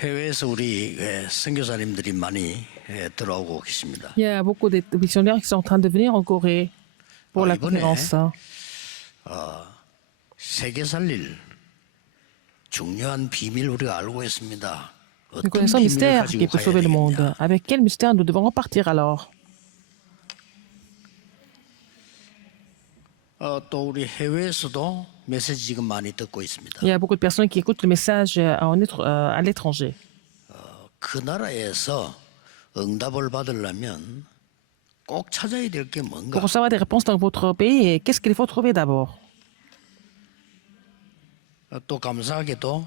해외에서 우리 선교사님들이 많이 들어오고 계십니다. Il y a beaucoup de missionnaires qui sont en train de venir en Corée pour la 이번에 conférence. 세계 살릴 중요한 비밀 우리가 알고 있습니다. Nous 어떤 connaissons le 비밀을 mystère 가지고 qui peut 가야 sauver le monde. 되겠냐? Avec quel mystère nous devons repartir alors? 또 우리 해외에서도 메시지 지금 많이 듣고 있습니다. Il y a beaucoup de personnes qui écoutent le message à l'étranger. 그 나라에서 응답을 받으려면 꼭 찾아야 될 게 Pour 뭔가? recevoir des réponses dans votre pays, qu'est-ce qu'il faut trouver d'abord? 또 감사하게도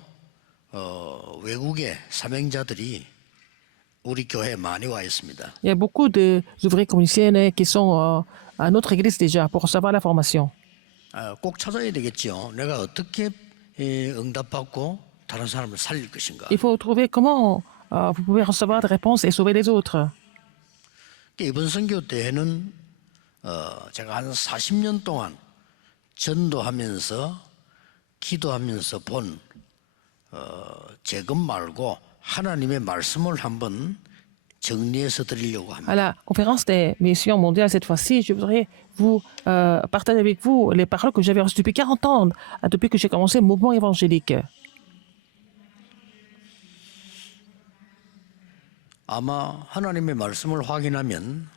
외국의 사명자들이 우리 교회에 많이 와 있습니다. Il y a beaucoup d'ouvriers communicants qui sont à notre église déjà pour recevoir la formation. 꼭 찾아야 되겠죠. 내가 어떻게 응답받고 다른 사람을 살릴 것인가. Il faut trouver comment vous pouvez recevoir des réponses et sauver les autres. 이번 선교 때에는 제가 한 40년 동안 전도하면서 기도하면서 본 재금 말고 하나님의 말씀을 한번 정리해서 드리려고 합니다. À la conférence des missions mondiales cette fois-ci, je voudrais vous partager avec vous les paroles que j'avais reçues depuis 40 ans, depuis que j'ai commencé le mouvement évangélique. 아마 하나님의 말씀을 확인하면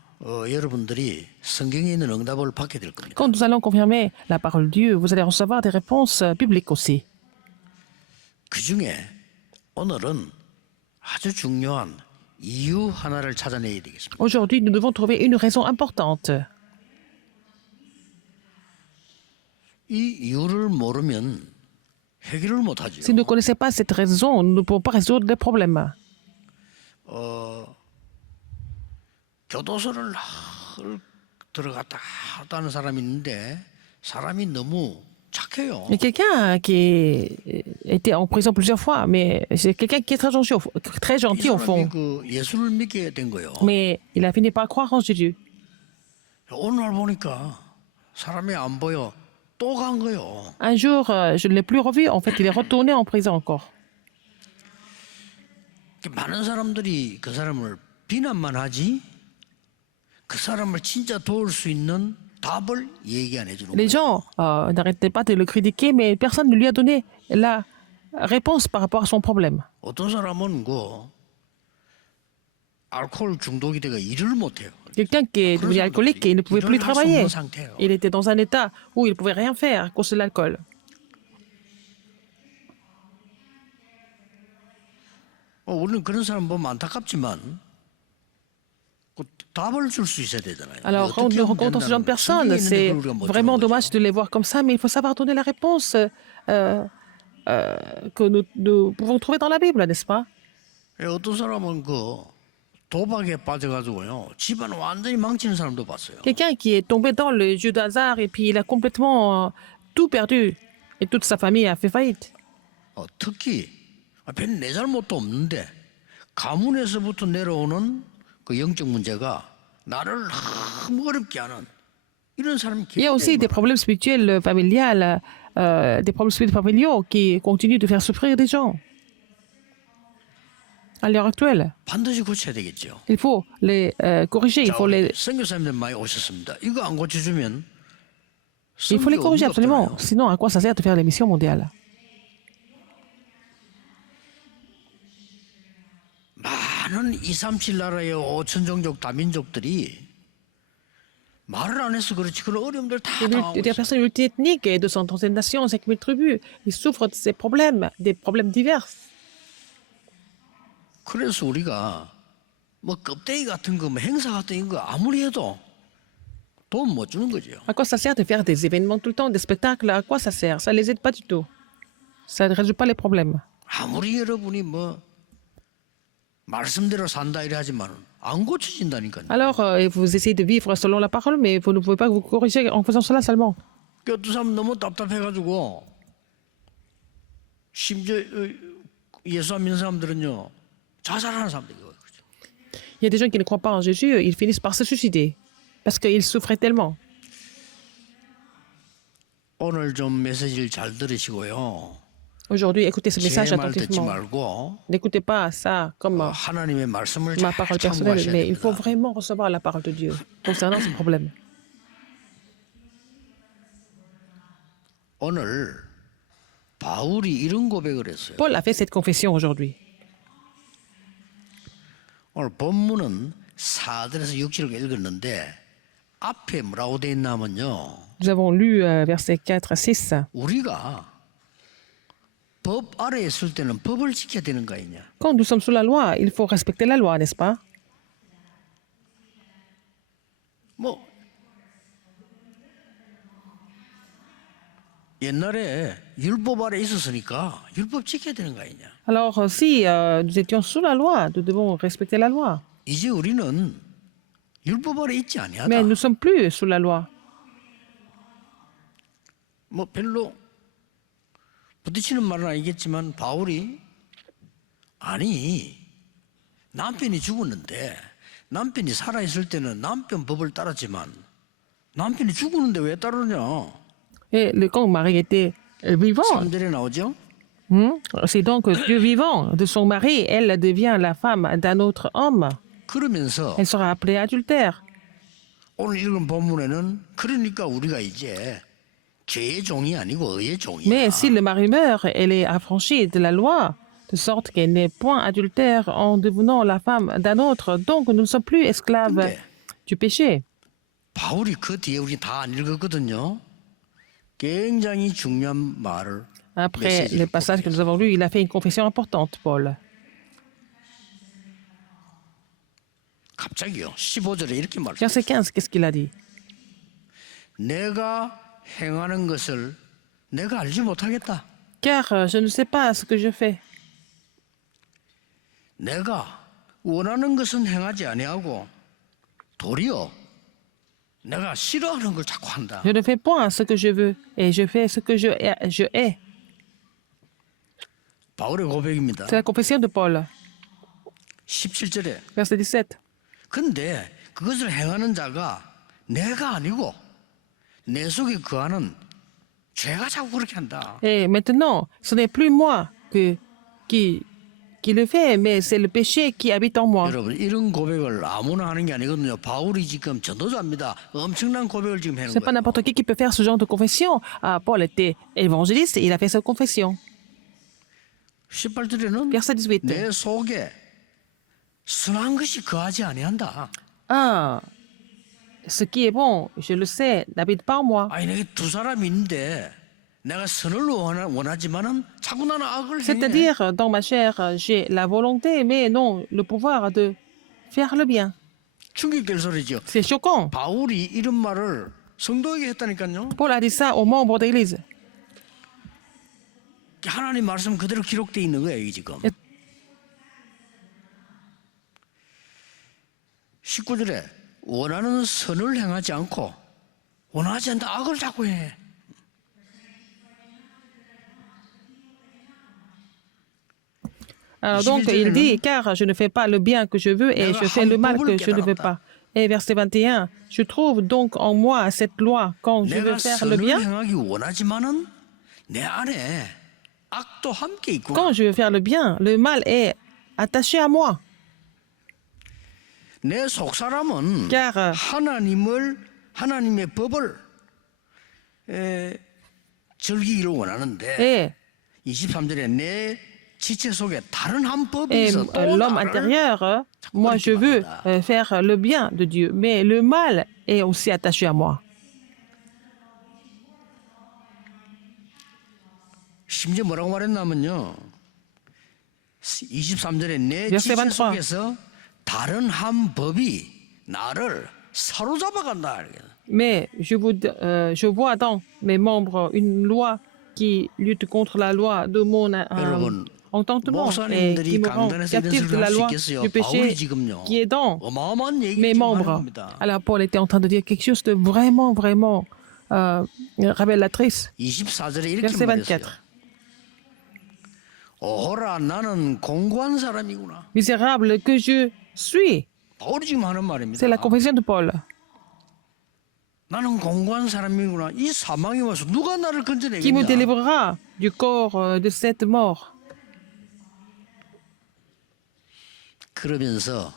여러분들이 성경에 있는 응답을 받게 될 겁니다. Quand nous allons confirmer la parole de Dieu, vous allez recevoir des réponses bibliques aussi. 그 중에 오늘은 아주 중요한 이유 하나를 찾아내야 되겠습니다. Aujourd'hui, nous devons trouver une raison importante. 이 이유를 모르면 해결을 못하죠. Si nous ne connaissons pas cette raison, nous ne pouvons pas résoudre les problèmes. 교도소를 들어갔다 하다는 사람이 있는데 사람이 너무 착해요. Il y a quelqu'un qui a été en prison plusieurs fois, mais c'est quelqu'un qui est très 이 gentil au fond. 사람이 그 예수를 믿게 된 거예요. Mais il a fini par croire en Jésus. 오늘 보니까 사람이 안 보여 또 간 거예요. Un jour, je ne l'ai plus revu. En fait, il est retourné en prison encore. 많은 사람들이 그 사람을 비난만 하지 그 사람을 진짜 도울 수 있는 답을 얘기 안 해주는 Les 거예요. gens n'arrêtaient pas de le critiquer, mais personne ne lui a donné la réponse par rapport à son problème. 어떤 사람은 그 알코올 중독이 돼가 일을 못 해요. Quelqu'un qui est devenu alcoolique et il ne pouvait plus travailler. Il était dans un état où il ne pouvait rien faire à cause de l'alcool. 우리는 그런 사람 보면 안타깝지만 그 답을 줄 수 있어야 되잖아요. Alors, quand nous rencontrons ce genre de personnes, c'est vraiment dommage de les voir comme ça, mais il faut savoir donner la réponse que nous pouvons trouver dans la Bible, n'est-ce pas? 어떤 사람은 그 도박에 빠져가지고요 집안 완전히 망치는 사람도 봤어요. Quelqu'un qui est tombé dans le jeu d'hasard et puis il a complètement tout perdu et toute sa famille a fait faillite. 특히 별 내 잘못도 없는데 가문에서부터 내려오는 그 영적 문제가 나를 너무 어렵게 하는 이런 사람이 Il y a aussi des problèmes spirituels familiales, des problèmes spirituels familiaux qui continuent de faire souffrir des gens. À l'heure actuelle, 반드시 고쳐야 되겠죠. il faut les corriger, il faut les 선교사님들 많이 오셨습니다. 이거 안 고쳐주면 corriger absolument. Sinon, à quoi ça sert de faire les missions mondiales? 많은 237 나라의 5천 종족 다민족들이 말을 안 해서 그렇지 그런 어려움들 다 당하고 Des personnes multiethniques et de 137 nations, 5000 tribus, ils souffrent de ces problèmes, des problèmes divers. 그래서 우리가 뭐 껍데기 같은 거, 뭐 행사 같은 거 아무리 해도 돈 못 주는 거죠. À quoi ça sert de faire des événements tout le temps, des spectacles? À quoi ça sert? Ça ne les aide pas du tout. Ça ne résout pas les problèmes. 아무리 여러분이 뭐 말씀대로 산다 이래 하지만 안 고쳐진다니까요. Alors, vous essayez de vivre selon la parole, mais vous ne pouvez pas vous corriger en faisant cela seulement. 어떤 사람 너무 답답해가지고 심지어 예수 안 믿는 사람들은요 자살하는 사람들이에요. Il y a des gens qui ne croient pas en Jésus, ils finissent par se suicider parce qu'ils souffraient tellement. 오늘 좀 메시지를 잘 들으시고요. Aujourd'hui, écoutez ce message 제 말 듣지 attentivement. 말고 N'écoutez pas ça comme 하나님의 말씀을 ma 잘 parole personnelle, 참고하셔야 mais il faut 됩니다. vraiment recevoir la parole de Dieu concernant ce problème. 오늘 바울이 이런 고백을 했어요. Paul a fait cette confession aujourd'hui. 오늘 본문은 4절에서 6절을 읽었는데 앞에 뭐라고 돼 있냐면요. Nous avons lu versets 4 à 6. 우리가 법 아래에 있을 때는 법을 지켜야 되는 거 아니냐. Quand nous sommes sous la loi, il faut respecter la loi, n'est-ce pas? 뭐 옛날에 율법 아래 있었으니까 율법 지켜야 되는 거 아니냐. Alors, si nous étions sous la loi, nous devons respecter la loi. 이제 우리는 율법 아래 있지 아니하다. Mais nous ne sommes plus sous la loi. 뭐 별로 부딪히는 말은 아니겠지만 바울이 아니 남편이 죽었는데 남편이 살아있을 때는 남편 법을 따랐지만 남편이 죽었는데 왜 따르냐. Et quand le mari était vivant, 3절에 나오죠. c'est donc Dieu vivant de son mari, elle devient la femme d'un autre homme. 그러면서 Elle sera appelée adultère. 오늘 읽은 본문에는 그러니까 우리가 이제 죄의 종이 아니고 의의 종이야. Mais si le mari meurt, elle est affranchie de la loi, de sorte qu'elle n'est point adultère en devenant la femme d'un autre. Donc nous ne sommes plus esclaves 근데 du péché. 바울이 그 뒤에 우리 다 안 읽었거든요. 굉장히 중요한 말을 Après le passage que nous avons lu, il a fait une confession importante, Paul. 갑자기요. 15절에 이렇게 말해요. Verset 15, qu'est-ce qu'il a dit? 내가 행하는 것을 내가 알지 못하겠다. Car je ne sais pas ce que je fais. 내가 원하는 것은 행하지 아니하고 도리어 내가 싫어하는 걸 자꾸 한다. Je ne fais point ce que je veux et je fais ce que je hais. 바울의 고백입니다. C'est la confession de Paul. 17절에 Verset 17. 근데 그것을 행하는 자가 내가 아니고 내 속에 거하는 죄가 자꾸 그렇게 한다. Et maintenant, ce n'est plus moi qui le fait, mais c'est le péché qui habite en moi. 여러분 이런 고백을 아무나 하는 게 아니거든요. 바울이 지금 전도자입니다. 엄청난 고백을 지금 하는 C'est pas 거예요. n'importe qui peut faire ce genre de confession. Ah, Paul était évangéliste et il a fait cette confession. 18절에는 Verset 18. 내 속에 선한 것이 거하지 아니한다. Ah, ce qui est bon, je le sais, n'habite pas en moi. 아니 내게 두 사람이 있는데 내가 선을 원하지만은 자꾸 나는 악을 행해. C'est-à-dire, dans ma chair, j'ai la volonté, mais non le pouvoir de faire le bien. 충격될 소리죠. C'est choquant. 바울이 이런 말을 성도에게 했다니까요. Paul a dit ça aux membres de l'Église. 하나님 말씀 그대로 기록되어 있는 거예요, 이 지금. 19절에 원하는 선을 행하지 않고 원하지 않다 악을 자꾸 해. Alors donc, il dit, car je ne fais pas le bien que je veux et je fais le mal que je ne veux pas. Et verset 21, je trouve donc en moi cette loi quand je veux 내가 faire le 선을 bien. 행하기 원하지만은 내 안에 악도 함께 있구나. Quand je veux faire le bien, le mal est attaché à moi. 내 속사람은 Car 하나님의 법을 즐기기를 원하는데 et, 23절에 내 지체 속에 다른 한 법이 et 있어 또 l'homme 나를 intérieur, moi je veux faire le bien de Dieu, mais le mal est aussi attaché à moi. 심지어 뭐라고 말했냐면요. 23절에 내 Verset 지체 23. 속에서 다른 한 법이 나를 사로잡아 간다. Mais je vois dans mes membres une loi qui lutte contre la loi de mon 여러분, entendement et 목사님들이 qui me rend 강단에서 이런 captif de 소리를 la 할 수 loi 있겠어요. du péché 바울이 지금요. qui est dans 어마어마한 얘기를 mes 지금 하는 membres. 겁니다. Alors Paul était en train de dire quelque chose de vraiment, vraiment révélatrice. 24절에 이렇게 Verset 말했어요. 24. 오호라 나는 공고한 사람이구나. Misérable que je suis. 바울이 지금 하는 말입니다. C'est la confession de Paul. 나는 공고한 사람이구나. 이 사망이 와서 누가 나를 Qui me 건져내겠냐? délivrera du corps de cette mort? 그러면서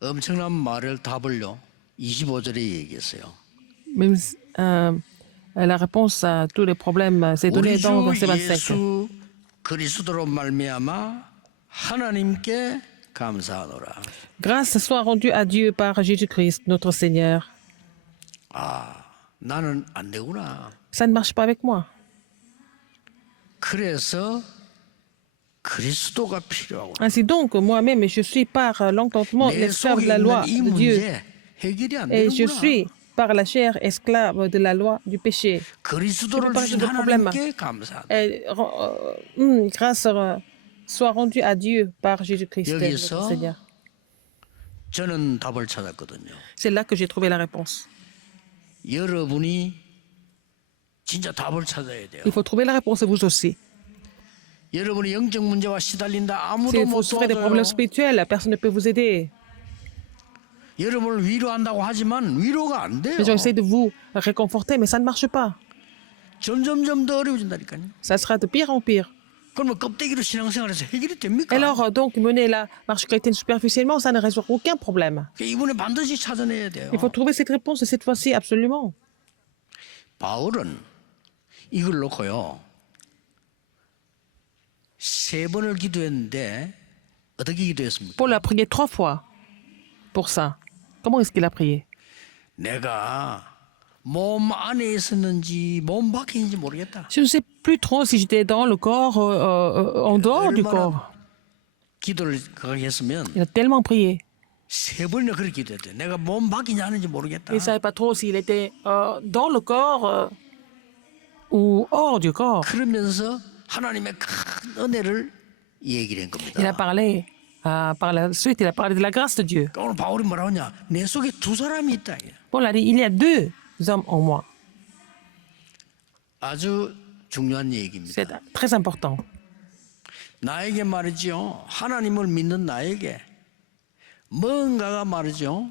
엄청난 말을 답을요. 25절에 얘기했어요. Même, la réponse à tous les problèmes c'est donné 우리 주 dans verset 25. 예수 그리스도로 말미암아 하나님께 감사하노라. Grâce soit rendue à Dieu par Jésus-Christ, notre Seigneur. 아, 나는 안 되구나. Ça ne marche pas avec moi. 그래서 그리스도가 필요하구나. Ainsi donc, moi-même, je suis par l'entendement 내 l'esclave 속에 de la loi 있는 이 de Dieu. 문제 해결이 안 Et je 되는구나. suis par la chair esclave de la loi du péché. 그리스도를 Je 주신 peux pas résoudre le 하나님께 감사하다. Et, grâce soit rendue à Dieu par Jésus-Christ, notre 여기서 Seigneur. 저는 답을 찾았거든요. C'est là que j'ai trouvé la réponse. 여러분이 진짜 답을 찾아야 돼요. Il faut trouver la réponse vous aussi. 여러분이 영적 문제와 시달린다 Si 아무도 vous 못 souffrez des problèmes 도와줘요. spirituels, personne ne peut vous aider. 여러분을 위로한다고 하지만 위로가 안 돼요. Les gens essaient de vous réconforter, mais ça ne marche pas. 점점점 더 어려워진다니까요. Ça sera de pire en pire. 그러면 껍데기로 신앙생활에서 해결이 됩니까? Alors, donc, mener la marche chrétienne superficiellement, ça ne résout aucun problème. 이분에 반드시 찾아내야 돼요. Il faut trouver cette réponse cette fois-ci, absolument. 바울은 이걸 놓고요. 3번을 기도했는데 어떻게 기도했습니까? Paul a prié 3 fois pour ça. Comment est-ce qu'il a prié? 내가 몸 안에 있었는지 몸 밖에 있는지 모르겠다. Je ne sais plus trop si j'étais dans le corps, en dehors du corps. 기도를 그렇게 했으면 Il a tellement prié. 3번이나 그렇게 기도했대. 내가 몸 밖이냐 아닌지 모르겠다. Il ne savait pas trop s'il était dans le corps ou hors du corps. 그러면서 하나님의 큰 은혜를 얘기를 한 겁니다. Il a parlé, par la suite, il a parlé de la grâce de Dieu. 오늘 바울이 뭐라고 하냐? 내 속에 2사람이 있다. Paul a dit, il y a 2 hommes en moi. 아주 중요한 C'est 얘기입니다. très important. 나에게 말이죠. 하나님을 믿는 나에게 뭔가가 말이죠.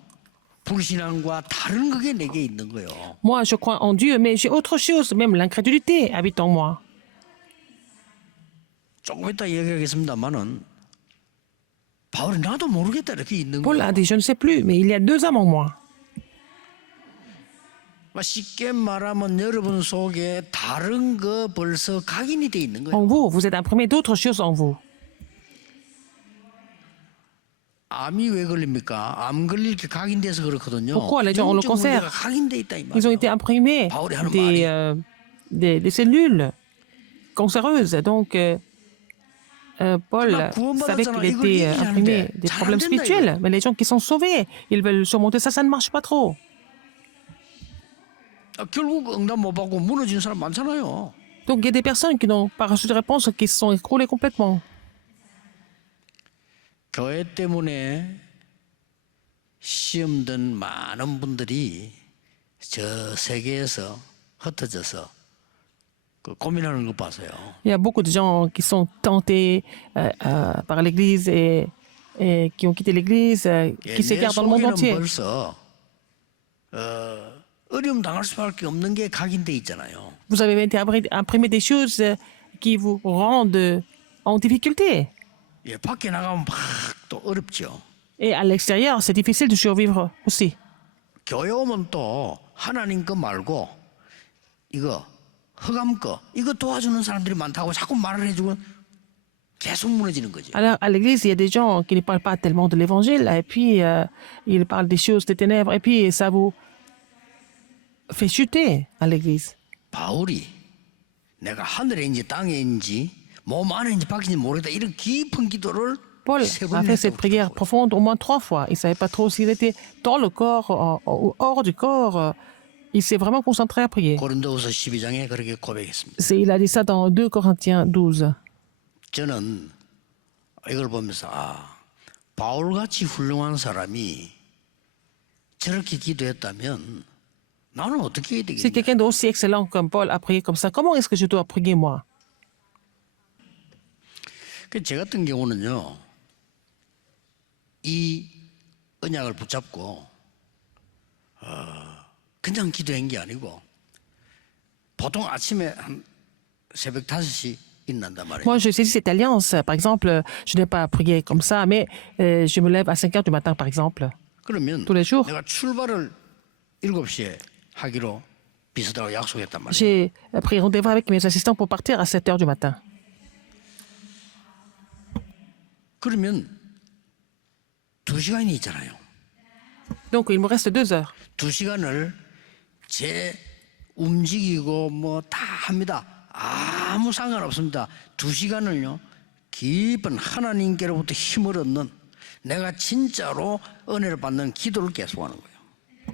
불신앙과 다른 그게 내게 있는 거예요. Moi, je crois en Dieu, mais j'ai autre chose, même l'incrédulité habite en moi. 조금 이따 얘기하겠습니다만은 바울이 나도 모르겠다 이렇게 있는 Paul 거예요. a dit, je ne sais plus, mais il y a 2 hommes en moi. 쉽게 말하면 여러분 속에 다른 거 벌써 각인이 돼 있는 거예요. En vous, vous êtes imprimé d'autres choses en vous. 암이 왜 걸립니까? 암 걸릴 게 각인돼서 그렇거든요. Pourquoi les gens ont le 영적 cancer? 문제가 각인돼 있다 이 Ils ont été 말이에요. imprimés Paul est un des cellules cancéreuses. Donc, Paul savait qu'il était imprimé des problèmes spirituels. Mais les gens qui sont sauvés, ils veulent surmonter ça, ça ne marche pas trop. 결국 응답 못 받고 무너진 사람 많잖아요. Donc, il y a des personnes qui n'ont pas reçu de réponse, qui se sont écroulées complètement. 교회 때문에 시험 든 많은 분들이 저 세계에서 흩어져서 고민하는 거 봐서요. Il y a beaucoup de gens qui sont tentés par l'Église et qui ont quitté l'Église, qui 내 s'écartent dans le monde 속에는 entier. 벌써 어려움 당할 수밖에 없는 게 각인돼 있잖아요. Vous avez été imprimé des choses qui vous rendent en difficulté. 예, 밖에 나가면 막 또 어렵죠. Et à l'extérieur, c'est difficile de survivre aussi. 교회 오면 또 하나님 거 말고 이거 흑암 거 이거 도와주는 사람들이 많다고 자꾸 말을 해주면 계속 무너지는 거지. Alors, à l'église, il y a des gens qui ne parlent pas tellement de l'évangile, et puis ils parlent des choses des ténèbres, et puis ça vous fait chuter à l'église. 바울이 내가 하늘에 있는지 땅에 있는지 몸 안에 있는지 밖에 있는지 모르겠다 이런 깊은 기도를 Paul a fait cette prière profonde au moins 3 fois. Il ne savait pas trop s'il était dans le corps ou hors du corps. Il s'est vraiment concentré à prier. 고린도후서 12장에 그렇게 고백했습니다. Il a dit ça dans 2 Corinthiens 12. 저는 이걸 보면서 바울같이 훌륭한 사람이 저렇게 기도했다면 나는 어떻게 해야 Si 되겠냐. quelqu'un d'aussi excellent comme Paul a prié comme ça, comment est-ce que je dois prier moi? 제 같은 경우는요. 이 언약을 붙잡고 그냥 기도한 게 아니고 보통 아침에 한 새벽 5시 일어난단 말이에요. Moi, je saisis cette alliance. Par exemple, je n'ai pas prié comme ça, mais je me lève à 5 heures du matin, par exemple. 그러면 tous les jours. 내가 출발을 7시에 하기로 비서들하고 약속했단 말이에요. J'ai pris rendez-vous avec mes assistants pour partir à 7 heures du matin. 그러면 2시간이 있잖아요. Donc, il me reste 2 heures. 2시간을 제 움직이고 뭐 다 합니다. 아무 상관없습니다. 2시간을요 깊은 하나님께로부터 힘을 얻는 내가 진짜로 은혜를 받는 기도를 계속하는 거예요.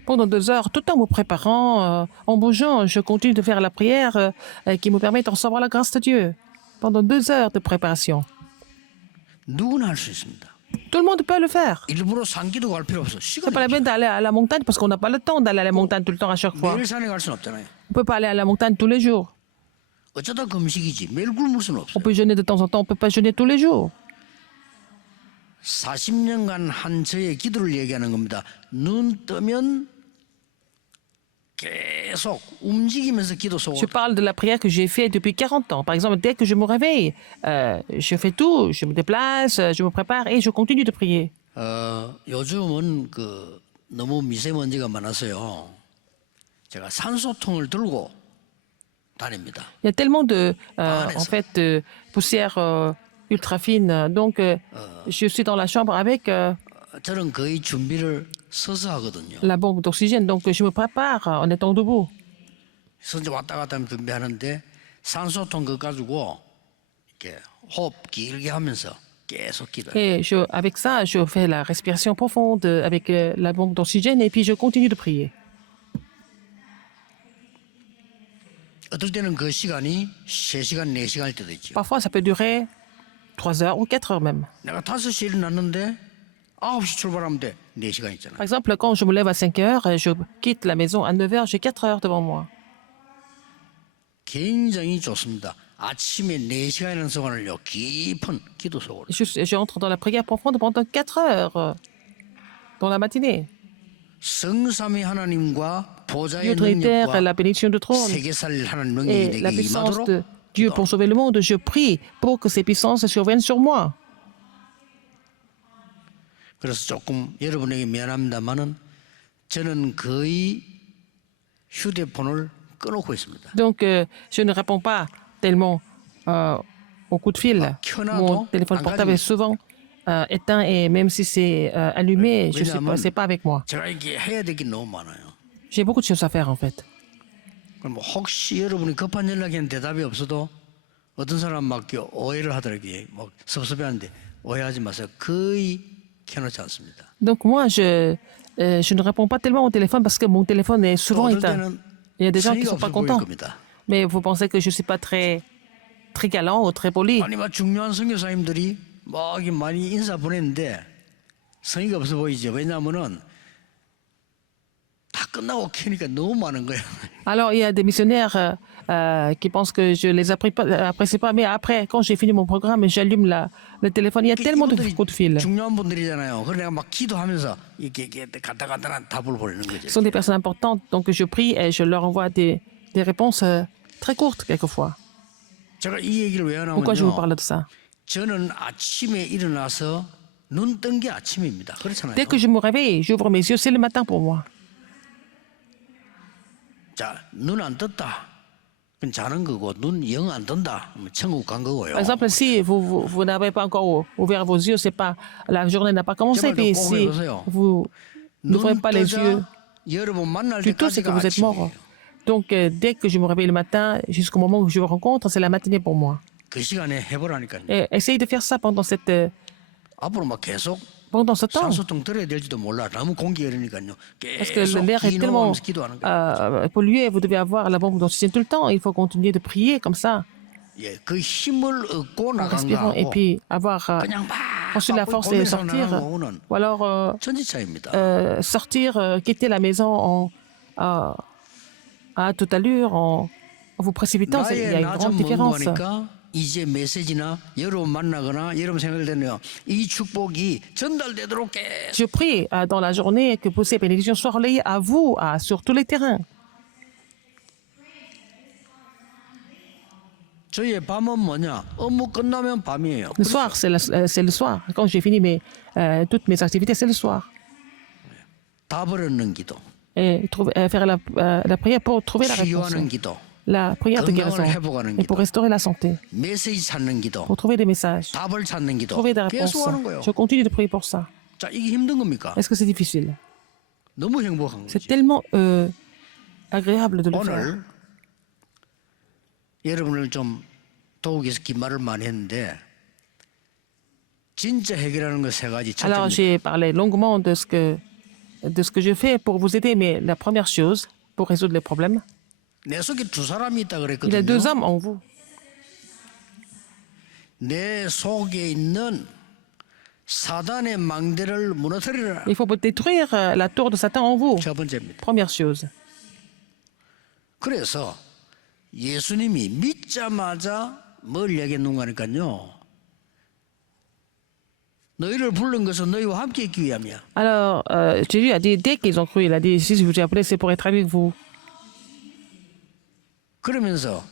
Pendant 2 heures, tout en me préparant, en bougeant, je continue de faire la prière qui me permet de recevoir la grâce de Dieu. Pendant 2 heures de préparation. 누구나 할 수 있습니다. Tout le monde peut le faire. 일부러 산기도 갈 필요 없어. C'est 시간이 pas la peine d'aller à la montagne parce qu'on n'a pas le temps d'aller à la montagne tout le temps à chaque fois. 매일 산에 갈 수는 없잖아요. On peut pas aller à la montagne tous les jours. 어쩌다 금식이지 매일 굶을 수는 On 없어요. peut jeûner de temps en temps, on peut pas jeûner tous les jours. 40년간 한 저의 기도를 얘기하는 겁니다. 눈 뜨면 계속 움직이면서 기도 Je 속으로 parle de la prière que j'ai faite depuis 40 ans. Par exemple, dès que je me réveille, je fais tout, je me déplace, je me prépare et je continue de prier. 요즘은 너무 미세먼지가 많아서요. 제가 산소통을 들고 다닙니다. Il y a tellement de, en fait, de poussière ultra fine. Donc, je suis dans la chambre avec 저는 거의 준비를 서서 하거든요. la bombe d'oxygène. Donc, je me prépare en étant debout. 선제 왔다 갔다 하면 준비하는데 산소통 그거 가지고 이렇게 호흡 길게 하면서 계속 기도해요. Et avec ça, je fais la respiration profonde avec la bombe d'oxygène et puis je continue de prier. 어떨 때는 그 시간이 3시간, 4시간일 때도 있죠. Parfois, ça peut durer 3 heures ou 4 heures même. 내가 5시에 일어났는데 9시 출발하면 돼. 4시간 있잖아. Par exemple, quand je me lève à 5 heures et je quitte la maison à 9 heures, j'ai 4 heures devant moi. 굉장히 좋습니다. 아침에 4시간이라는 시간을요. 깊은 기도 속으로. J'entre dans la prière profonde pendant 4 heures dans la matinée. 성삼위 하나님과 보좌의 Dieu Trinitaire, 능력과 la bénédiction du trône 세계살 하나님 능력이 et la 내게 puissance 임하도록 de Dieu pour sauver le monde, je prie pour que ces puissances surviennent sur moi. 그래서 조금 여러분에게 미안합니다만은 저는 거의 휴대폰을 끊고 있습니다. Donc, je ne réponds pas tellement au coup de fil. Mon téléphone portable est souvent éteint et même si c'est allumé, c'est pas avec moi. 제가 이게 해야 될 게 너무 많아요. J'ai beaucoup de choses à faire en fait. 그럼 뭐 혹시 여러분이 급한 연락에는 대답이 없어도 어떤 사람 막 오해를 하더라고요. 막 섭섭해하는데 오해하지 마세요. 거의 켜놓지 않습니다. Donc moi, je ne réponds pas tellement au téléphone parce que mon téléphone est souvent 어떨 éteint. 때는 Il y a des gens qui ne 성의가 sont pas 없어 보일 contents. 겁니다. Mais vous pensez que je ne suis pas très galant ou très poli. 아니 막 중요한 선교사님들이 막 많이 인사 보냈는데 성의가 없어 보이죠. 왜냐하면은 다 끝나고 켜니까 너무 많은 거예요. Alors, il y a des missionnaires qui pensent que je les apprécie pas. Mais après, quand j'ai fini mon programme, j'allume le téléphone. Il y a tellement de coups de fil. 중요한 분들이잖아요. 그래서 내가 막 기도하면서 이렇게 간단한 답을 보내는 거죠. Ce sont des personnes importantes. Donc, je prie et je leur envoie des réponses très courtes quelquefois. 제가 이 얘기를 왜 Pourquoi je vous 하냐면요. parle de ça? 저는 아침에 일어나서 눈 뜬 게 아침입니다. 그렇잖아요. Dès que je me réveille, j'ouvre mes yeux, c'est le matin pour moi. 자, 눈 안 떴다. 그건 자는 거고 눈 영 안 뜬다. 그러면 천국 간 거고요. Par exemple, si vous n'avez pas encore ouvert vos yeux, c'est pas la journée n'a pas commencé. Puis si vous n'ouvrez pas les yeux 여러분 만날 du tout, c'est que 때까지가 vous êtes mort. 아침이에요. Donc, dès que je me réveille le matin, jusqu'au moment où je vous rencontre, c'est la matinée pour moi. 그 시간에 해보라니까요. Et essayez de faire ça pendant 앞으로 막 계속 ce temps. 산소통 들어야 될지도 몰라. 너무 공기 흐르니까요. Parce que 계속 l'air est tellement 기도하면서 기도하는 거예요. pollué, vous devez avoir la bombe d'oxygène tout le temps. Il faut continuer de prier comme ça, 예, 그 힘을 얻고 en 나간 respirant, et 거하고 puis avoir 그냥 막 ensuite la force de sortir. 거는 Ou alors 천지차입니다. sortir, quitter la maison à toute allure, en vous précipitant. Il y a une grande différence. 이제 메시지나 여러분 만나거나 여러분 생각되네요. 이 축복이 전달되도록 계속 Je prie dans la journée que ces bénédictions soient relayées à vous, sur tous les terrains. 저희의 밤은 뭐냐? 업무 끝나면 밤이에요. Le soir, c'est le soir. Quand j'ai fini toutes mes activités, c'est le soir. 다 버렸는 기도, Et faire la prière pour trouver la réponse. 치유하는 기도, La prière de guérison. Et pour restaurer la santé. 메시지 찾는 기도, Pour trouver des messages. 답을 찾는 기도. Trouver des réponses. 계속 하는 거예요. Je continue de prier pour ça. 자, 이게 힘든 겁니까? Est-ce que c'est difficile? 너무 행복한 C'est 거지. tellement agréable de le faire. 오늘 여러분을 좀 도우기 위해서 긴 말을 많이 했는데 진짜 해결하는 거 세 가지. Alors, 첫째입니다. j'ai parlé longuement de ce que je fais pour vous aider, mais la première chose, pour résoudre les problèmes, 내 속에 두 사람이 있다 il y a 그랬거든요. deux hommes en vous. 내 속에 있는 사단의 망대를 무너뜨리라. Il faut détruire la tour de Satan en vous. 첫 번째입니다. Première chose. 그래서 예수님이 믿자마자 뭘 얘기했는가 하니까요. 너희를 부른 것은 너희와 함께 있기 위함이야. Alors, Jésus a dit, dès qu'ils ont cru, il a dit, si je vous ai appelé, c'est pour être avec vous. 그러면서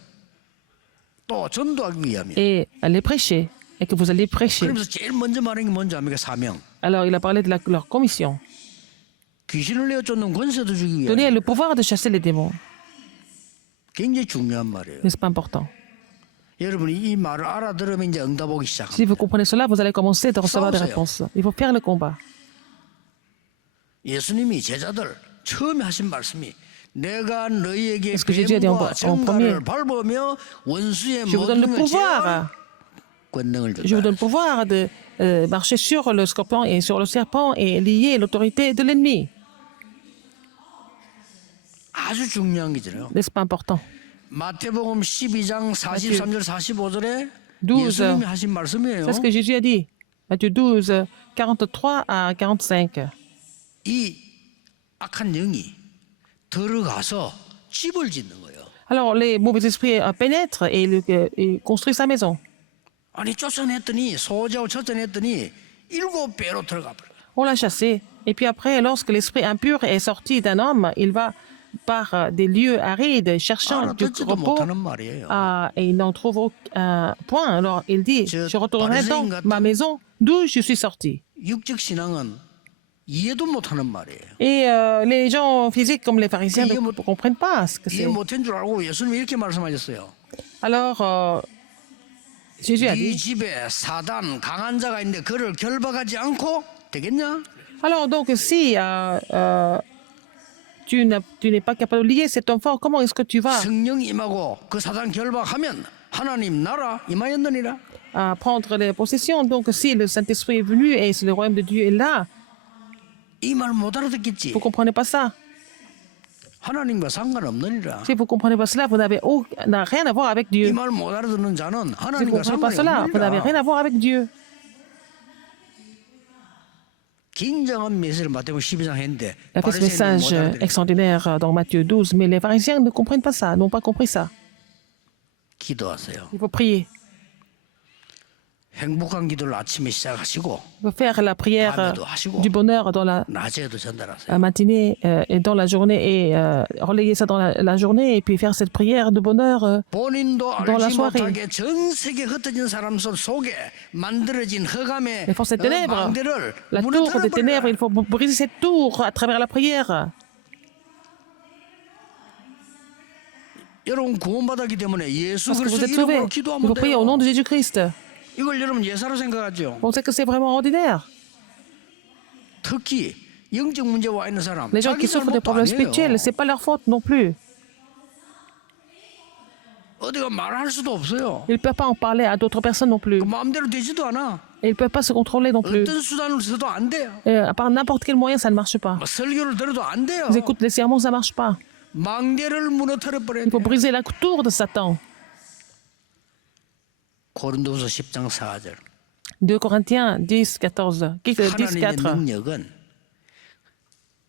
또 전도하기 위함이야. Et aller prêcher. Et que vous alliez prêcher. 그러면서 제일 먼저 말한 게 뭔지 압니까? 사명. Alors, il a parlé de leur commission. 귀신을 내어 쫓는 권세도 주기 Donner 위함. le pouvoir de chasser les démons. 굉장히 중요한 말이에요. N'est-ce pas important? 여러분이 이 말을 알아들으면 이제 응답오기 Si 시작합니다. vous comprenez cela, vous allez commencer à recevoir des 싸우세요. réponses. Il faut faire le combat. 예수님이 제자들 처음에 하신 말씀이 내가 너희에게 Est-ce que Jésus a dit 뱀과 en 정갈을 premier, 밟으며 원수의 Je vous donne le 모든 것을 pouvoir. 권능을 Je vous donne le 준다. pouvoir de marcher sur le scorpion et sur le serpent et lier l'autorité de l'ennemi. 아주 중요한 게잖아요. N'est-ce pas important? 마태복음 12장 43절 45절에 12. 예수님이 하신 말씀이에요. C'est ce que Jésus a dit. Matthieu 12, 43 à 45. 이 악한 영이 들어가서 집을 짓는 거예요. Alors, les mauvais esprits pénètrent et il construit sa maison. 아니 쫓아냈더니 소자고 쫓아냈더니 7배로 들어가 버려요. On l'a chassé. Et puis après, lorsque l'esprit impur est sorti d'un homme, il va par des lieux arides cherchant du 알아듣지도 repos 못하는 말이에요. et il n'en trouve aucun point. Alors il dit, je retournerai dans ma maison d'où je suis sorti. 육적 신앙은 이해도 못하는 말이에요. Et les gens physiques comme les pharisiens ne comprennent pas ce que 이해 c'est. 못한 줄 알고 예수님이 이렇게 말씀하셨어요. Alors Jésus a 네 dit, 집에 사단 강한 자가 있는데 그를 결박하지 않고 되겠냐? alors donc si tu n'es pas capable de lier cet homme fort, comment est-ce que tu vas 성령 임하고 그 사단 결박하면 하나님 나라 임하였느니라. prendre les possessions? Donc si le Saint-Esprit est venu et si le royaume de Dieu est là, 이 말 못 알아듣겠지. vous ne comprenez pas ça. 하나님과 상관없느니라. Si vous ne comprenez pas cela, vous n'avez rien à voir avec 이 Dieu. 말 못 알아듣는 자는 Si vous ne 하나님과 comprenez pas cela, vous n'avez 상관없느니라. rien à voir avec Dieu. 굉장한 메시지를 마태복음 12장 했는데 Il a fait ce 바리새인은 message 못 알아들어요. extraordinaire dans Matthieu 12, mais les pharisiens ne comprennent pas ça, n'ont pas compris ça. 기도하세요. Il faut prier. 행복한 기도를 아침에 시작하시고 Il faut faire la prière 밤에도 하시고 du bonheur dans la 낮에도 전달하세요. matinée et dans la journée et relayer ça dans la journée et puis faire cette prière de bonheur. 본인도 dans la 알지 soirée. 못하게 전 세계 흩어진 사람 속에 만들어진 흑암의 Les forces des ténèbres, 망대를 la tour des ténèbres, 무너뜨려버려라. il faut briser cette tour à travers la prière. 여러분 구원받았기 때문에 예수 Parce que vous 그리스도 êtes sauvés. 이름으로 Il 기도하면 faut prier au nom 돼요. de Jésus-Christ. 이걸 여러분 예사로 생각하죠. On sait que c'est vraiment ordinaire. 특히 영적 문제 와 있는 사람 Les gens 자기 qui souffrent des 잘못도 problèmes 아니에요. spirituels, c'est pas leur faute non plus. 어디가 말할 수도 없어요. Ils ne peuvent pas en parler à d'autres personnes non plus. 그 마음대로 되지도 않아. Et ils ne peuvent pas se contrôler non plus. 어떤 수단을 써도 안 돼요. Par n'importe quel moyen, ça ne marche pas. 뭐 설교를 들어도 안 돼요. Ils écoutent les sermons, ça ne marche pas. 망대를 무너뜨려 버려야 Il faut 돼요. briser la tour de Satan. 고린도후서 10장 4절. 2 Corinthiens 10, 14. 10, 하나님의 4. 능력은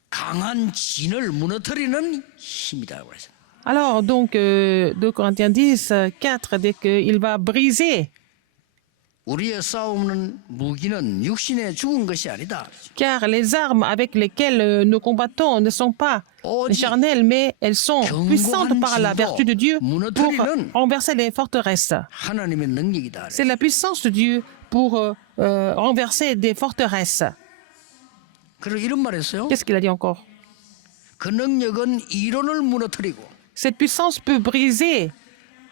강한 진을 무너뜨리는 힘이라고 했어요. Alors, donc, 2 Corinthiens 10, 4 dit qu'il va briser, 우리의 싸움은 무기는 육신에 죽은 것이 아니다. car les armes avec lesquelles nous combattons ne sont pas charnelles, mais elles sont puissantes par la vertu de Dieu pour renverser les forteresses. 하나님의 능력이다. C'est la puissance de Dieu pour renverser des forteresses. 그리고 이런 말했어요. Qu'est-ce qu'il a dit encore? 그 능력은 이론을 무너뜨리고 Cette puissance peut briser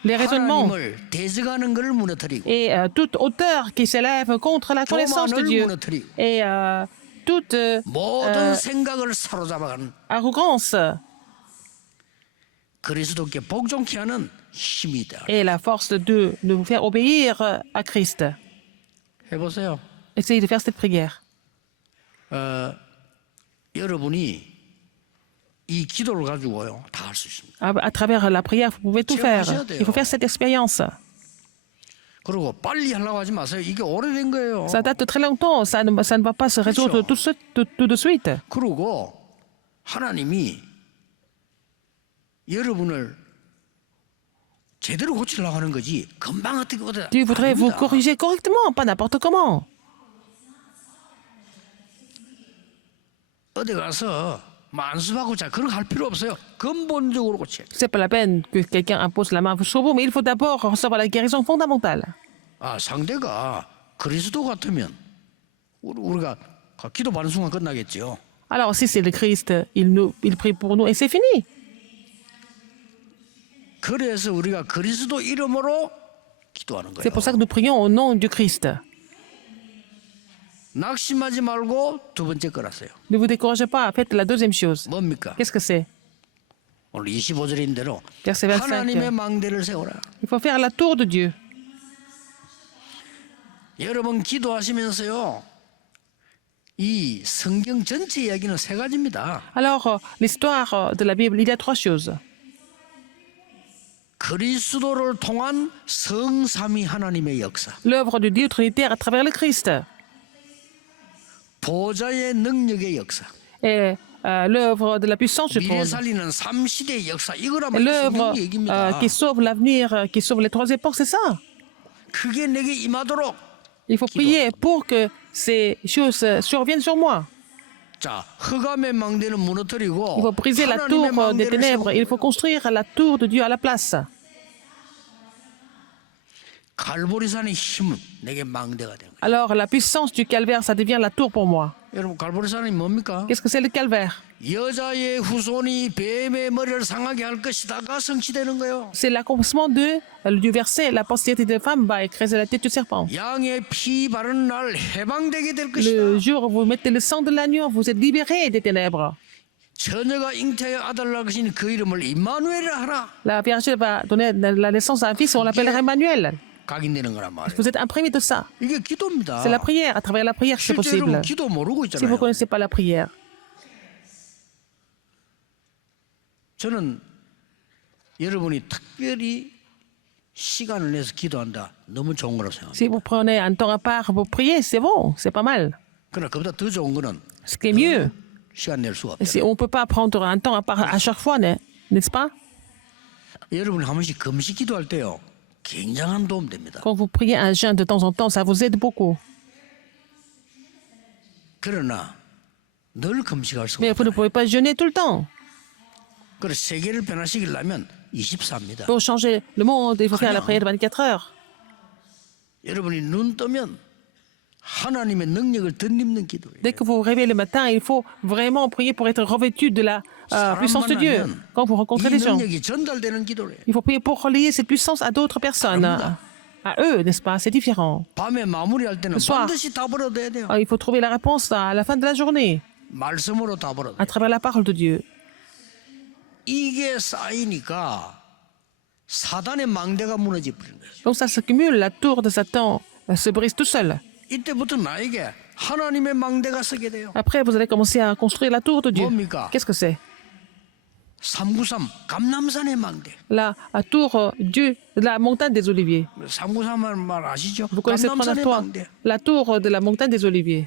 les raisonnements 하나님을 대적하는 것을 무너뜨리고 et toute hauteur qui s'élève contre la connaissance de 교만을 Dieu 무너뜨리고 et toute 모든 생각을 사로잡아가는 arrogance 그리스도께 복종케 하는 힘이다. et la force de nous faire obéir à Christ. 해보세요. Essayez de faire cette prière. 여러분이 이 기도를 가지고요 다 할 수 있습니다. À travers la prière, vous pouvez tout faire. Il faut faire cette expérience. 그리고 빨리 하려고 하지 마세요. 이게 오래된 거예요. Ça date de très longtemps. Ça ne va pas se résoudre tout de suite. 그리고 하나님이 여러분을 제대로 고치려고 하는 거지 금방 어떻게 Dieu voudrait vous corriger correctement, pas n'importe comment. 어디 가서 만수하고 자 그런 거 할 필요 없어요. 근본적으로 고쳐야 돼. C'est pas la peine que quelqu'un impose la main sur vous, mais il faut d'abord recevoir la guérison fondamentale. 아 상대가 그리스도 같으면 우리가 기도 받는 순간 끝나겠죠. Alors si c'est le Christ, il prie pour nous et c'est fini. 그래서 우리가 그리스도 이름으로 기도하는 거예요. C'est pour ça que nous prions au nom du Christ. 낙심하지 말고 두 번째 거라서요. Ne vous découragez pas, faites la deuxième chose. 뭡니까? Qu'est-ce que c'est? 오늘 25절인 대로 Verset 25. 하나님의 망대를 세워라. Il faut faire la tour de Dieu. 여러분 기도하시면서요. 이 성경 전체 이야기는 세 가지입니다. Alors, l'histoire de la Bible, il y a 3 choses. 그리스도를 통한 성삼위 하나님의 역사. L'œuvre de Dieu trinitaire à travers le Christ. 보좌의 능력의 역사. Et l'œuvre de la puissance du 미래 trône. 살리는 3시대의 역사. Et 이거라면 l'œuvre 성경 얘기입니다. qui sauve l'avenir, qui sauve les 3 époques, c'est ça. 그게 내게 임하도록. Il faut prier pour que ces choses surviennent sur moi. 자, 흑암의 망대는 무너뜨리고 Il faut briser la 하나님의 tour des 망대를 ténèbres. Il faut construire la tour de Dieu à la place. 갈보리산의 힘은 내게 망대가 되는 거예요. Alors, la puissance du calvaire, ça devient la tour pour moi. 여러분 갈보리산이 뭡니까? Qu'est-ce que c'est le calvaire? 여자의 후손이 뱀의 머리를 상하게 할 것이다가 성취되는 거예요. C'est l'accomplissement du verset, la postérité des femmes va écraser la tête du serpent. 양의 피 바르는 날 해방되게 될 것이다. Le jour où vous mettez le sang de l'agneau, vous êtes libérés des ténèbres. 처녀가 잉태하여 아들 낳을 것이니 그 이름을 임마누엘이라 하라. La Vierge va donner la naissance à un fils, on l'appellera Emmanuel. 각인되는 거란 말이에요. Vous êtes imprimé de ça. 이게 기도입니다. C'est la prière. À travers la prière, c'est 실제 possible. 여러분 기도 모르고 Si vous 있잖아요. ne connaissez pas la prière, 저는 여러분이 특별히 시간을 내서 기도한다. 너무 좋은 거라고 생각합니다. si vous prenez un temps à part pour prier, c'est bon, c'est pas mal. 그러나 그보다 더 좋은 거는 Ce qui est mieux, 시간 낼 수가 c'est 없어요. on ne peut pas prendre un temps à part à chaque fois, n'est-ce pas? 여러분이 한 번씩 금식 기도할 때요. 굉장한 도움 됩니다. Quand vous priez un jeûne de temps en temps, ça vous aide beaucoup. 그러나 늘 금식할 수가 Mais vous ne 없어요. pouvez pas jeûner tout le temps. 그래서 세계를 변화시키려면 24입니다. Pour changer le monde, il faut faire la prière de 24 heures. 여러분이 눈 뜨면 하나님의 능력을 덧입는 기도예요. Dès que vous vous réveillez le matin, il faut vraiment prier pour être revêtu de la puissance de Dieu. Quand vous rencontrez 이 des gens, 능력이 전달되는 기도래요. il faut prier pour relier cette puissance à d'autres personnes. À eux, n'est-ce pas? C'est différent. 밤에 마무리할 때는 soir. 반드시 답을 얻어야 돼요. Il faut trouver la réponse à la fin de la journée, 말씀으로 답을 얻어야 à 돼요. travers la parole de Dieu. 이게 쌓이니까 사단의 망대가 무너져 버리는 거예요. Donc ça s'accumule, la tour de Satan se brise tout seul. 이때부터 나에게 하나님의 망대가 서게 돼요. Après, vous allez commencer à construire la tour de Dieu. 뭡니까? Qu'est-ce que c'est? 393 감남산의 망대. La tour de la montagne des Oliviers. 393 말 아시죠? Vous connaissez le 감남산의 toit? 망대. La tour de la montagne des Oliviers.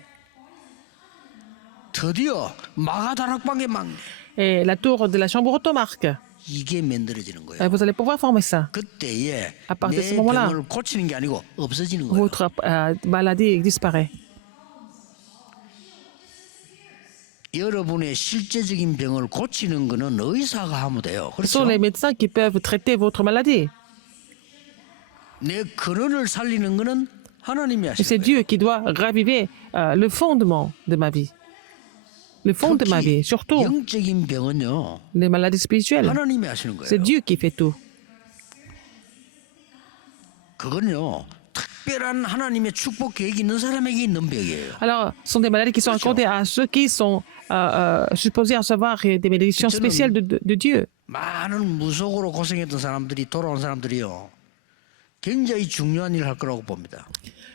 드디어 마가다락방의 망대. Et la tour de la chambre automarque. 이게 만들어지는 거예요. Vous allez pouvoir former ça. 그때에 À partir de ce 내 moment-là, 병을 고치는 게 아니고 없어지는 거예요. votre maladie disparaît. 여러분의 실제적인 병을 고치는 거는 의사가 하면 돼요. Ce sont 그렇죠? les médecins qui peuvent traiter votre maladie. 내 근원을 살리는 거는 하나님이 Et c'est 하시는 거예요. Dieu qui doit raviver le fondement de ma vie. Le fond de ma vie, 특히 surtout 영적인 병은요. les maladies spirituelles. 하나님이 하시는 C'est 거예요. Dieu qui fait tout. 그건요. 특별한 하나님의 축복 계획이 있는 사람에게 있는 병이에요. Alors, ce sont des maladies qui sont accordées à ceux qui sont supposés recevoir des bénédictions spéciales de Dieu. 많은 무속으로 고생했던 사람들이 돌아온 사람들이요. 굉장히 중요한 일을 할 거라고 봅니다.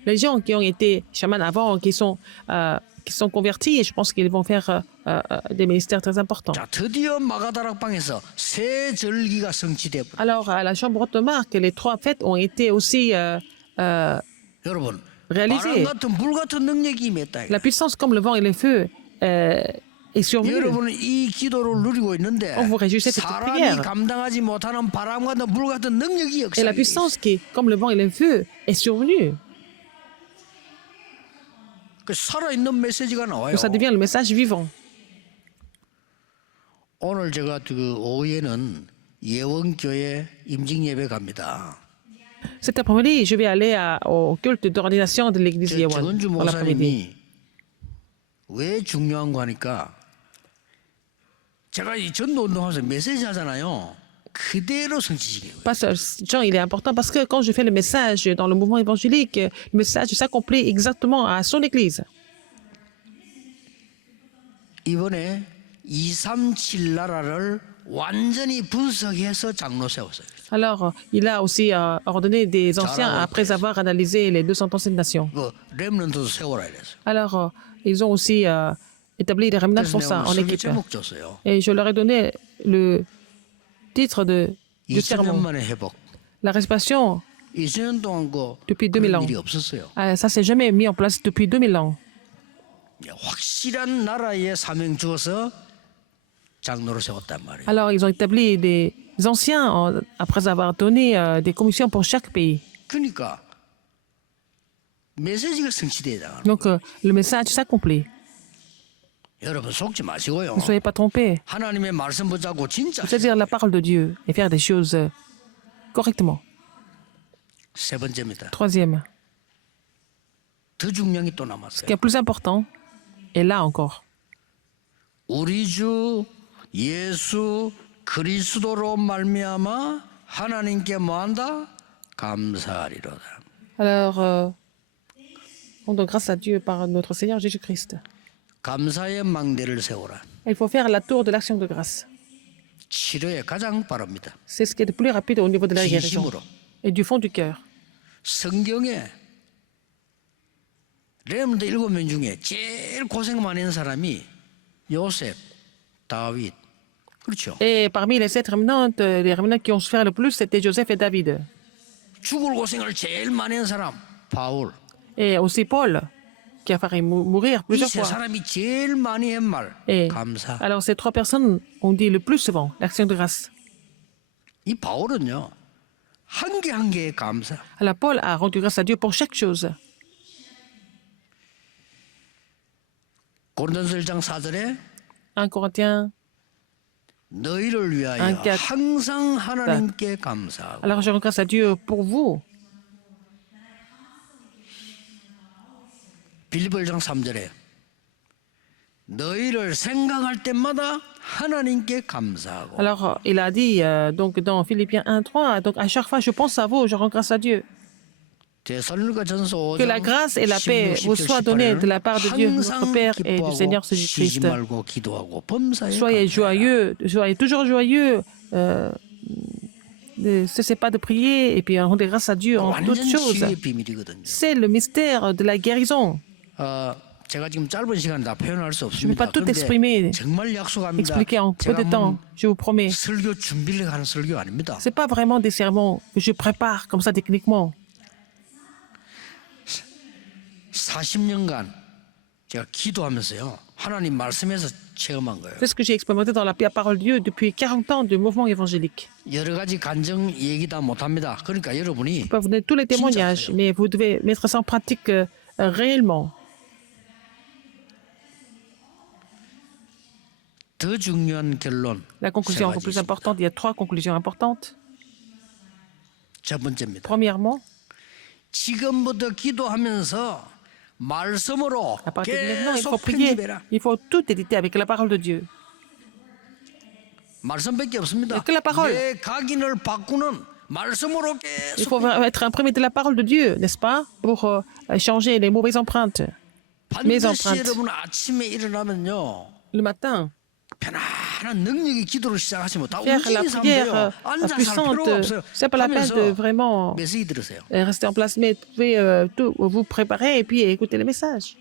Les gens qui ont été chamans avant, qui sont convertis, et je pense qu'ils vont faire des ministères très importants. 자, 드디어 마가다락방에서 새 절기가 성취되어 버렸어요. Alors, à la chambre haute de Marc, les 3 fêtes ont été aussi 여러분, réalisées. 바람 같은 불 같은 능력이 임했다. La puissance comme le vent et le feu est survenue. 여러분은 이 기도를 누리고 있는데 On vous réjouissez de cette 사람이 prière. 감당하지 못하는 바람 같은 불 같은 능력이 Et la 역사하고 있어요. puissance qui, comme le vent et le feu, est survenue. 그 살아있는 메시지가 나와요. Ça devient le message vivant. 오늘 제가 그 오후에는 예원교회 임직예배 갑니다. Cet après-midi, je vais aller au culte d'ordination de l'église Yewan 정은주 pour l'après-midi. 목사님이 왜 중요한 거 하니까 제가 이 전도 운동하면서 메시지 하잖아요. 그대로 성취시켜요. Pasteur Jean, il est important parce que quand je fais le message dans le mouvement évangélique, le message s'accomplit exactement à son église. 이번에 237 나라를 완전히 분석해서 장로 세웠어요. Alors, il a aussi ordonné des anciens après avoir analysé les 237 nations. 그 렘넌트도 세워라 이랬어요. Alors, ils ont aussi établi des remnants 그래서 pour ça 내가 en 설교 équipe. 제목 줬어요. Et je leur ai donné le titre du 2000년 sermon. 만에 회복. La respiration, 2000년 동안 Depuis 2000 그런 ans. 일이 없었어요. ça s'est jamais mis en place depuis 2000 ans. 확실한 나라에 사명 주어서 장로를 세웠단 말이에요. Alors, ils ont établi des anciens après avoir donné des commissions pour chaque pays. 그러니까 메시지가 성취되다. Donc, le message s'accomplit. 여러분 속지 마시고요. Ne soyez pas trompés. 하나님의 말씀 붙잡고 진짜 C'est-à-dire la parole de Dieu et faire des choses correctement. 세 번째입니다. Troisième, 더 중요한 게 또 ce 남았어요. qui est plus important est là encore. 우리 주 예수 그리스도로 말미암아 하나님께 뭐한다? 감사하리로다. Alors, on donne grâce à Dieu par notre Seigneur Jésus-Christ. 감사의 망대를 세우라. Il faut faire la tour de l'action de grâce. 치료에 가장 빠릅니다. C'est ce qui est le plus rapide au niveau de la guérison 진심으로. et du fond du cœur. 성경에 렘넌트 7명 중에 제일 고생 많이 한 사람이 요셉, 다윗. 그렇죠. Et parmi les 7 remnantes, les remnants qui ont souffert le plus, c'était Joseph et David. 죽을 고생을 제일 많이 한 사람 바울. Et aussi Paul, qui a failli mourir 이 plusieurs 세 fois. 사람이 제일 많이 한 말 Et 감사. alors, ces 3 personnes ont dit le plus souvent l'action de grâce. 이 바울은요 한 개 한 개의 감사. Alors, Paul a rendu grâce à Dieu pour chaque chose. 고린도서 1장 4절에 1 Corinthiens. 너희를 위하여 한 개- 항상 하나님께 감사하고. Alors, je rends grâce à Dieu pour vous. 빌립보 1장 3절에 너희를 생각할 때마다 하나님께 감사하고. Alors, il a dit donc dans Philippiens 1:3, donc à chaque fois je pense à vous, je rends grâce à Dieu. 데살로니가전서 Que la 5장 grâce et la paix 16, vous soient données de la part de Dieu, notre 항상 Père et du 기뻐하고 Seigneur 쉬지 Jésus-Christ. 말고 기도하고 범사에 Soyez 감사하라. joyeux, soyez toujours joyeux. Ne cessez pas de prier et puis rendez grâce à Dieu en toutes 완전 choses. 치유의 비밀이거든요. C'est le mystère de la guérison. 제가 지금 짧은 시간 다 표현할 수 Je ne peux pas 없습니다. tout 그런데 exprimer, 정말 약속합니다. expliquer en peu de 제가 temps, je vous promets. 설교 준비를 하는 설교 아닙니다. C'est pas vraiment des sermons que je prépare comme ça techniquement. 40년간 제가 기도하면서요. 하나님 말씀에서 체험한 거예요. C'est ce que j'ai expérimenté dans la parole de Dieu depuis 40 ans du mouvement évangélique. 여러 가지 간증 얘기 다 못합니다. 그러니까 여러분이 Je peux vous donner tous les témoignages, mais vous devez mettre ça en pratique réellement. 더 중요한 결론 La conclusion la plus importante, il y a 3 conclusions importantes. 첫 번째입니다. Premièrement, 지금부터 기도하면서 말씀으로 à partir de maintenant, il faut 계속 prier. 편집해라. Il faut tout éditer avec la parole de Dieu. 말씀밖에 없습니다. que la parole. 내 각인을 바꾸는 말씀으로 Il 계속 faut être imprimé de la parole de Dieu, n'est-ce pas, pour changer les mauvaises empreintes. Mes 반드시 empreintes. 여러분 아침에 일어나면요. Le matin, 편안한 능력의 기도를 시작하시면 다 faire la 움직이면서 하면 prière 돼요. 앉아서 할 puissante, 필요가 없어요. c'est pas la peine de vraiment 메시지 들으세요. rester en place, mais vous pouvez tout, vous préparer et puis écouter les messages.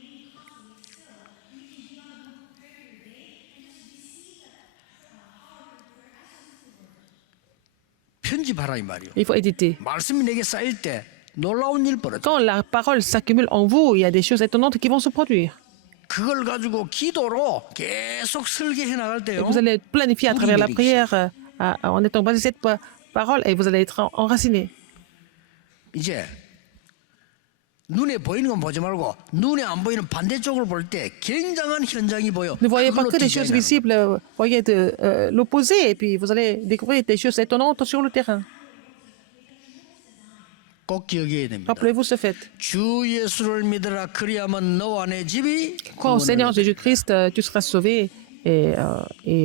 편집하라 이 말이요. Il faut éditer. 말씀이 내게 쌓일 때 놀라운 일 벌어져. Quand la parole s'accumule en vous, il y a des choses étonnantes qui vont se produire. 그걸 가지고 기도로 계속 설계해 나갈 Et 때요. vous allez planifier à travers la prière en étant basé sur cette parole et vous allez être enraciné. 이제 눈에 보이는 건 보지 말고 눈에 안 보이는 반대쪽을 볼 때 굉장한 현장이 보여. Ne voyez pas 그걸로 que des choses 디자인하는 거예요. visibles, voyez l'opposé et puis vous allez découvrir des choses étonnantes sur le terrain. 꼭 기억해야 됩니다. Rappelez-vous ce fait. 주 예수를 믿으라 그리하면 너와 내 집이 Crois au Seigneur Jésus-Christ, tu seras sauvé et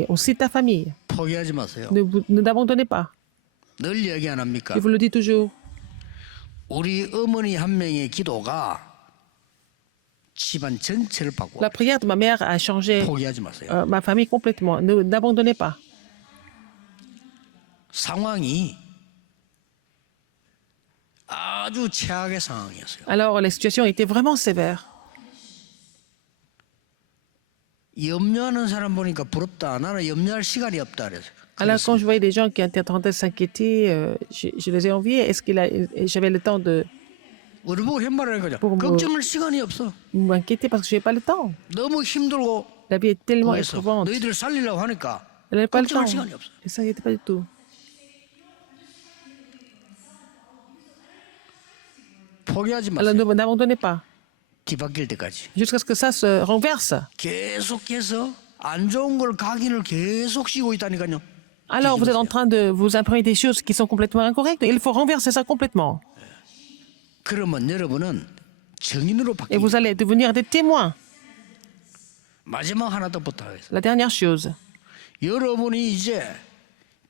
aussi ta famille. 포기하지 마세요. Ne t'abandonnez pas. 늘 얘기 안 합니까? Je vous le dis toujours. 우리 어머니 한 명의 기도가 집안 전체를 바꿔. La prière de ma mère a changé 포기하지 마세요. ma famille complètement. N'abandonnez pas. 상황이 아주 최악의 상황이었어요. Alors, la situation était vraiment sévère. 염려하는 사람 보니까 부럽다. 나는 염려할 시간이 없다. 그래서. Alors, quand je voyais des gens qui étaient en train de s'inquiéter, je les ai enviés. J'avais le temps de 우리 보고 햇말하는 거죠. 뭐- 걱정할 시간이 없어. m'inquiéter parce que je n'avais pas le temps. 너무 힘들고 La vie est tellement 그래서 éprouvante. 너희들 살리려고 하니까 Elle n'avait pas le temps. 걱정할 시간이 없어. Elle ne s'inquiétait pas du tout. 포기하지 Alors, 마세요. n'abandonnez pas. 뒤바뀔 때까지. Jusqu'à ce que ça se renverse. 계속해서 안 좋은 걸 각인을 계속 씌고 있다니까요. Alors, vous êtes en train de vous imprimer des choses qui sont complètement incorrectes. Il faut renverser ça complètement. 그러면 여러분은 증인으로 Et 바뀌고 vous allez devenir des témoins. 마지막 하나 더 부탁하겠습니다. La dernière chose. 여러분이 이제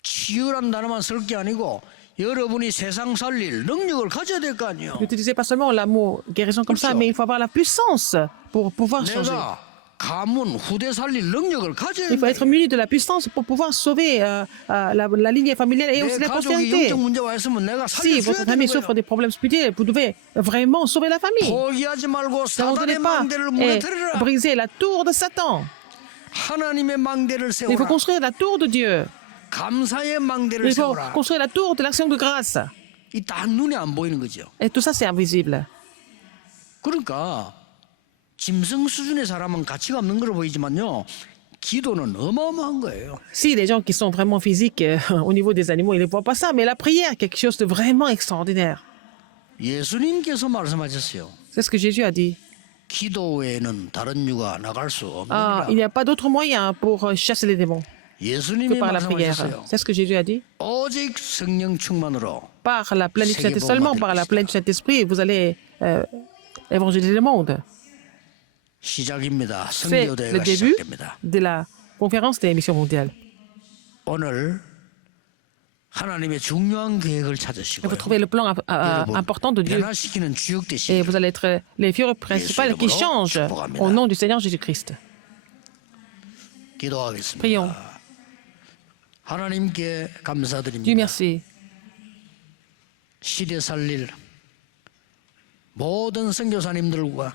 치유란 단어만 쓸 게 아니고 여러분이 세상 살릴 능력을 가져야 될 거 아니에요. N'utilisez pas seulement l'amour, guérison comme ça, mais il faut avoir la puissance pour pouvoir changer. 내가 가문 후대 살릴 능력을 가져야 Il faut 돼. être muni de la puissance pour pouvoir sauver la lignée familiale et aussi 내 la 가족이 postérité. 영적 문제가 있으면 내가 Si 살려줘야 votre 되는 famille souffre 거예요. des problèmes spirituels, vous devez vraiment sauver la famille. 포기하지 말고 사단의 N'abandonnez pas 망대를 et 무너뜨리라. briser la tour de Satan. 하나님의 망대를 Il faut 세우라. construire la tour de Dieu. 감사의 망대를 Il faut 세우라. construire la tour de l'action de grâce. 이 딱 눈에 안 보이는 거죠. Et tout ça, c'est invisible. 그러니까 짐승 수준의 사람은 가치가 없는 걸로 보이지만요. 기도는 어마어마한 거예요. Si les gens qui sont vraiment physiques au niveau des animaux, ils ne voient pas ça, mais la prière, quelque chose de vraiment extraordinaire. 예수님께서 말씀하셨어요. C'est ce que Jésus a dit. 기도 외에는 다른 유가 나갈 수 Ah, 없느니라. il n'y a pas d'autre moyen pour chasser les démons que 예수님이 par la prière. 말씀하셨어요. C'est ce que Jésus a dit. 오직 성령 충만으로 Par la pleine du Saint-Esprit, seulement par la pleine du Saint-Esprit, vous allez évangéliser le monde. 시작입니다. C'est le 성교대회가 début 시작됩니다. de la conférence des missions mondiales. 오늘 하나님의 중요한 계획을 Et 찾으시고요. vous trouvez le plan 여러분, important de Dieu. 변화시키는 주역 Et 되시고 vous allez être les figures principales qui changent au nom du Seigneur Jésus-Christ. 기도하겠습니다. Prions. 하나님께 Dieu 감사드립니다. merci. 시대 살릴 모든 선교사님들과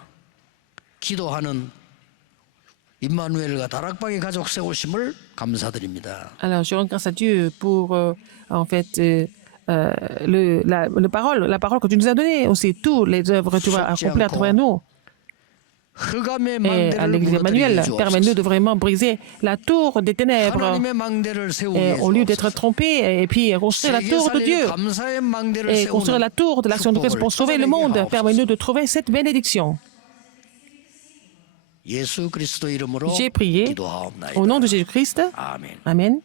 기도하는 임마누엘과 다락방의 가족 세우심을 감사드립니다. Alors, je rends grâce à Dieu pour, en fait, la parole que tu nous as donnée, aussi toutes les œuvres que tu vas accomplir à travers nous. 흑암의 Et à 망대를 l'Église 무너뜨리게 Emmanuel, 해주옵소서. permets-nous de vraiment briser la tour des ténèbres. 하나님의 망대를 세우게 Et au lieu d'être 해주옵소서. trompés, et puis construire la 세계 tour de 살릴 Dieu. 감사의 망대를 Et construire la 세우는 tour de l'action de Christ pour sauver le monde. 축복을 Permets-nous de trouver cette bénédiction. 예수 그리스도 이름으로 J'ai prié 기도하옵나이다. au nom de Jésus-Christ. 아멘. Amen.